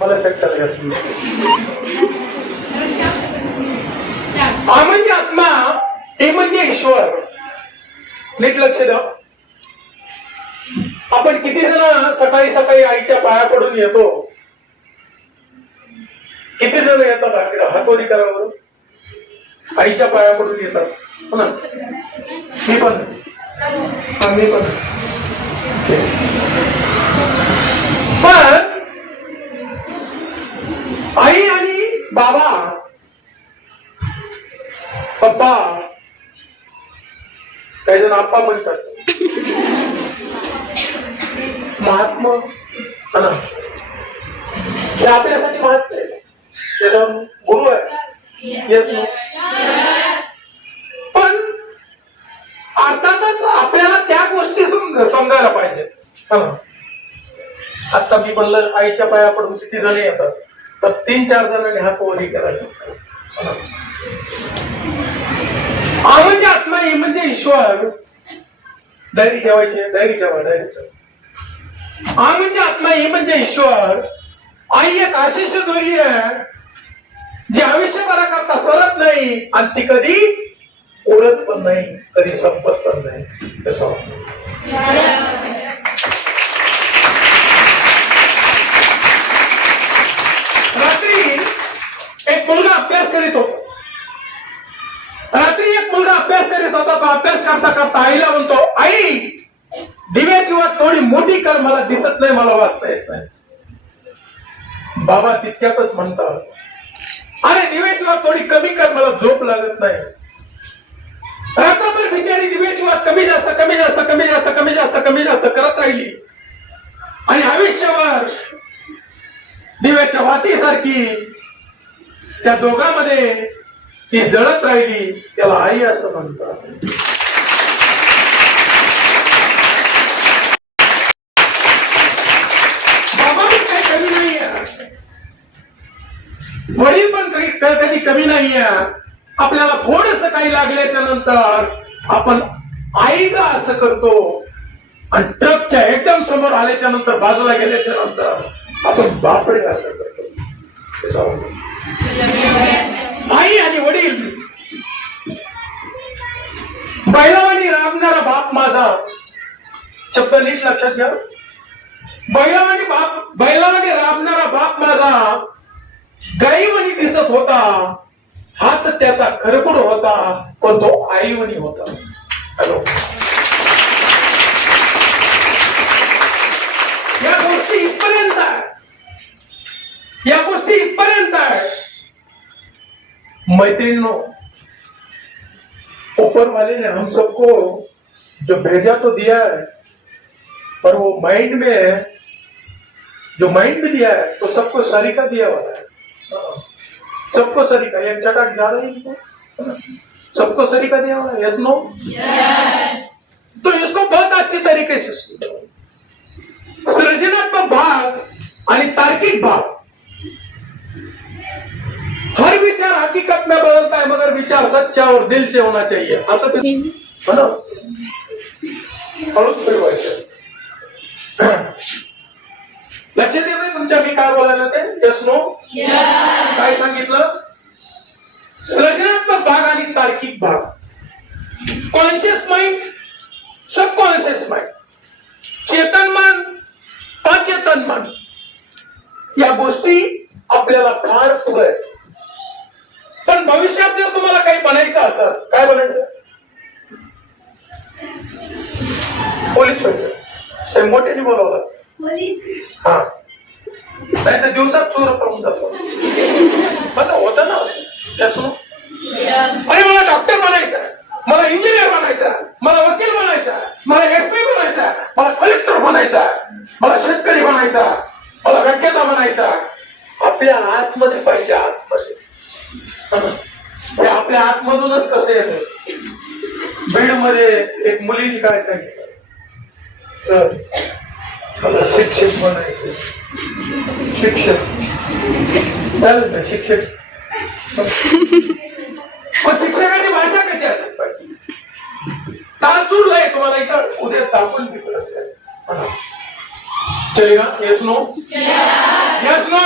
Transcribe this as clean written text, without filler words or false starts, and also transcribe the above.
मला चेक करायचं आ म्हणजे आत्मा, हे म्हणजे ईश्वर. नीट लक्ष द्या. आपण किती जण सकाळी सकाळी आईच्या पाया पडून येतो? किती जण येतात? हातोरी करा बरं. आईच्या पाया पडून येतात हो ना? मी पण पण आई आणि बाबा, पप्पा, काही जण आप्पा म्हणतात, महात्मा हे आपल्यासाठी महात्मा आहे. त्याचा गुरु आहे. येस. पण अर्थातच आपल्याला त्या गोष्टी समजायला पाहिजेत. आता मी म्हणलं आईच्या पाया पडून किती जण येतात, तर 3-4 जणांनी हात वरी करायला. आ म्हणजे आत्मा, हे म्हणजे ईश्वर. धैर्य ठेवायचे, धैर्य ठेवा. आ म्हणजे आत्मा, हे म्हणजे ईश्वर. आई एक अशी दोरी आहे जी आयुष्यभरा करता सरत नाही आणि ती कधी उडत पण नाही, कधी संपत पण नाही. रात्री एक मुलगा अभ्यास करीत होता. तो अभ्यास करता करता आईला म्हणतो, आई दिव्याची वाट थोडी मोठी कर, मला दिसत नाही, मला वाचता येत नाही. बाबा तितक्यातच म्हणतात, अरे दिव्याची वाट थोडी कमी कर, मला झोप लागत नाही. रात्रभर बिचारी दिव्याची वाट कमी जास्त करत राहिली आणि आयुष्यभर दिव्याच्या वातीसारखी त्या दोघांमध्ये ती जळत राहिली. त्याला आई असं म्हणतात. बाबा पण काही कमी नाही आहे, वडील पण कधी कमी नाही आहे. आपल्याला थोडस काही लागल्याच्या नंतर आपण आईला असं करतो आणि ट्रकच्या एकदम समोर आल्याच्या नंतर, बाजूला गेल्याच्या नंतर आपण बापडे असं करतो. आई आणि वडील, बैलावानी राबणारा बाप माझा, शब्द नीट लक्षात घ्या. बैलावानी राबणारा बाप माझा गाईवानी दिसत होता, हात त्याचा खरकुड होता, पण तो आईवानी होता. हॅलो, या गोष्टी इथपर्यंत आहे. मैत्रियों, ऊपर वाले ने हम सबको जो भेजा तो दिया है, पर वो माइंड में है, जो माइंड में दिया है तो सबको सरीका दिया हुआ है. सबको सरीका, एक चटाक ज्यादा ही, सबको सरीका दिया हुआ है. Yes no? तो इसको बहुत अच्छी तरीके से सृजनात्मक भाग आणि तार्किक भाग. हर विचार हकीकत में बदलता है, मगर विचार सच्चा और दिल से होना चाहिए. असं लक्ष देत नाही तुमच्या मी काय बोलायला ते? Yes no? काय सांगितलं? सृजनात्मक भाग आणि तार्किक भाग. कॉन्शियस माइंड, सबकॉन्शियस माइंड, चेतन मन, अचेतन मन, या गोष्टी आपल्याला फार पुढे. पण भविष्यात जर तुम्हाला काही बनायचं असेल, काय बनायचं? पोलीस व्हायचं. ते मोठ्याने बोलावलं. हा, नाही तर दिवसात चोर पळून जातो. होतं ना. अरे मला डॉक्टर बनायचं, मला इंजिनियर बनायचा, मला वकील बनायचा, मला एसपी बनायचा, मला कलेक्टर बनायचा, मला शेतकरी बनायचा, मला व्याख्याता बनायचा. आपल्या आतमध्ये पाहिजे, आतमध्ये. हे आपल्या आतमधूनच कसं येतं. बीड मध्ये एक मुलीने काय सांगितलं, सर मला शिक्षक बनायचं. शिक्षक चालेल ना, शिक्षक. पण शिक्षकाची भाषा कशी असेल पाहिजे? ताचूरला आहे तुम्हाला इथं उद्या तापून घेतलं. चलेगा? Yes no? Yes no?